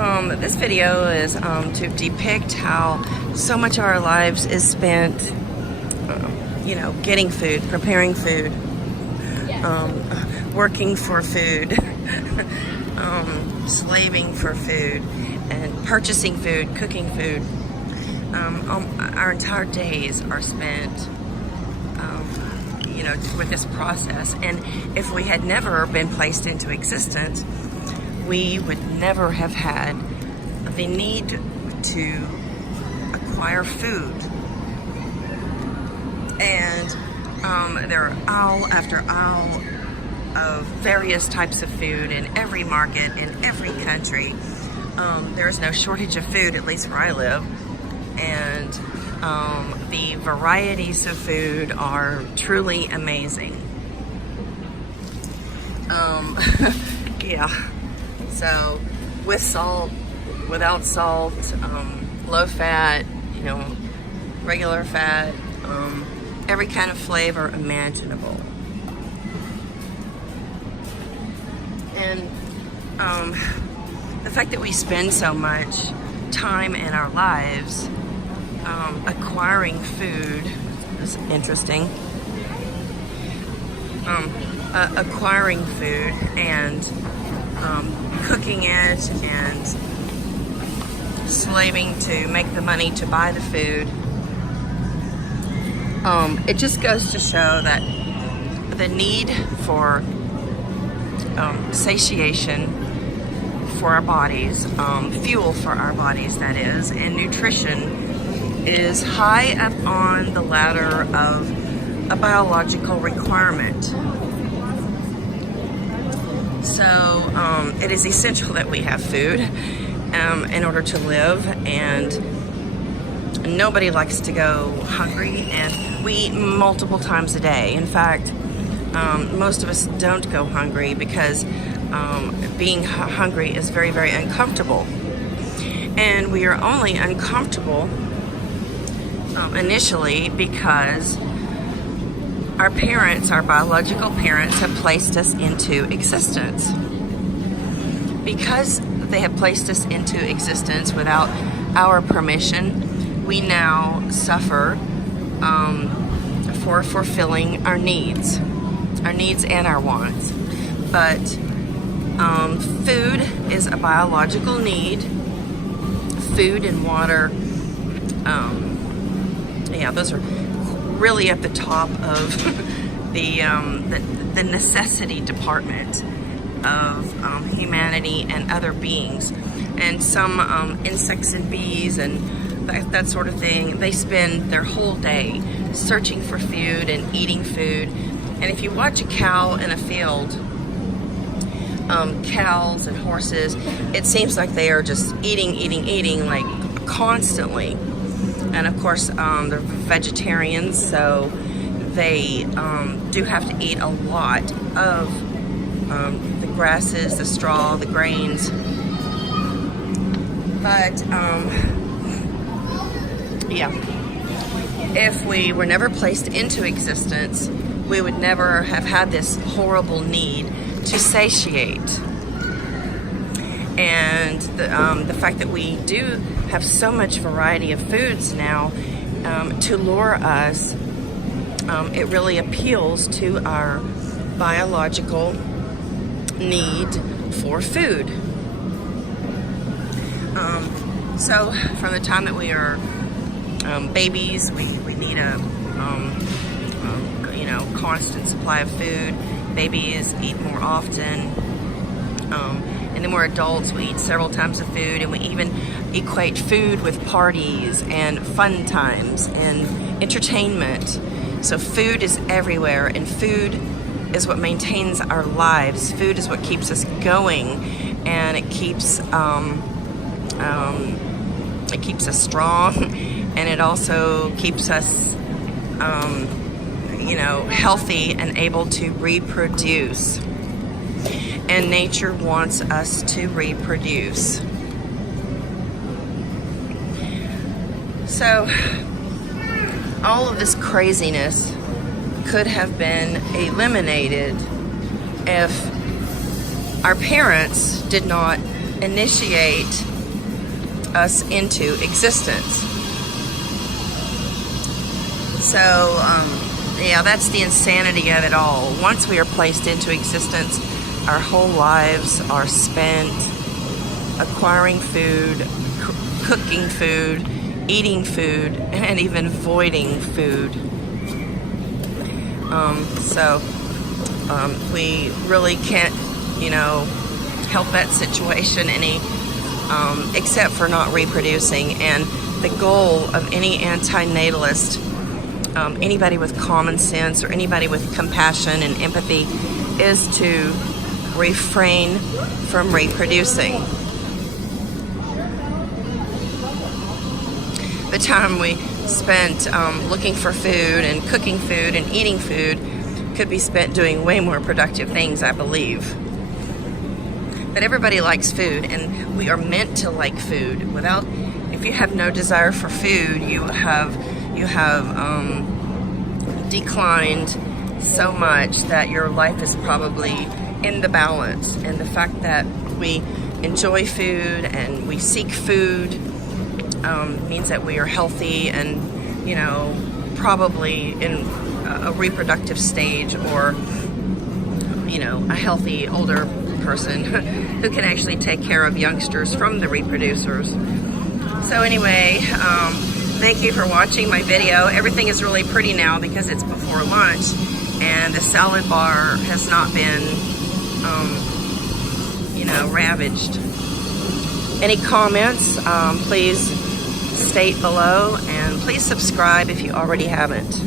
This video is to depict how so much of our lives is spent, getting food, preparing food, working for food, slaving for food, and purchasing food, cooking food. Our entire days are spent, with this process. And if we had never been placed into existence, we would never have had the need to acquire food. And there are aisle after aisle of various types of food in every market, in every country. There is no shortage of food, at least where I live. And the varieties of food are truly amazing. Yeah. So, with salt, without salt, low fat, regular fat, every kind of flavor imaginable. And the fact that we spend so much time in our lives acquiring food is interesting. Acquiring food and cooking it and slaving to make the money to buy the food. It just goes to show that the need for satiation for our bodies, fuel for our bodies, that is, and nutrition is high up on the ladder of a biological requirement. So it is essential that we have food in order to live, and nobody likes to go hungry, and we eat multiple times a day. In fact, most of us don't go hungry because being hungry is very, very uncomfortable. And we are only uncomfortable initially because our parents, our biological parents, have placed us into existence. Because they have placed us into existence without our permission, we now suffer for fulfilling our needs and our wants. But food is a biological need. Food and water, those are really at the top of the necessity department of humanity and other beings. And some insects and bees and that sort of thing, they spend their whole day searching for food and eating food. And if you watch a cow in a field, cows and horses, it seems like they are just eating like constantly. And of course, they're vegetarians, so they do have to eat a lot of the grasses, the straw, the grains. But if we were never placed into existence, we would never have had this horrible need to satiate. And the fact that we do have so much variety of foods now to lure us, it really appeals to our biological need for food. So from the time that we are babies, we need a constant supply of food. Babies eat more often. And then we're adults, we eat several times of food, and we even equate food with parties and fun times and entertainment. So food is everywhere, and food is what maintains our lives. Food is what keeps us going, and it keeps us strong, and it also keeps us healthy and able to reproduce. And nature wants us to reproduce. So all of this craziness could have been eliminated if our parents did not initiate us into existence. So, yeah, that's the insanity of it all. Once we are placed into existence, our whole lives are spent acquiring food, cooking food, eating food, and even voiding food. We really can't, help that situation any, except for not reproducing. And the goal of any antinatalist, anybody with common sense or anybody with compassion and empathy, is to refrain from reproducing. The time we spent looking for food and cooking food and eating food could be spent doing way more productive things, I believe. But everybody likes food, and we are meant to like food. If you have no desire for food, you have declined so much that your life is probably in the balance. And the fact that we enjoy food and we seek food means that we are healthy and, probably in a reproductive stage, or, a healthy older person who can actually take care of youngsters from the reproducers. So anyway, thank you for watching my video. Everything is really pretty now because it's before lunch, and the salad bar has not been, ravaged. Any comments, please state below, and please subscribe if you already haven't.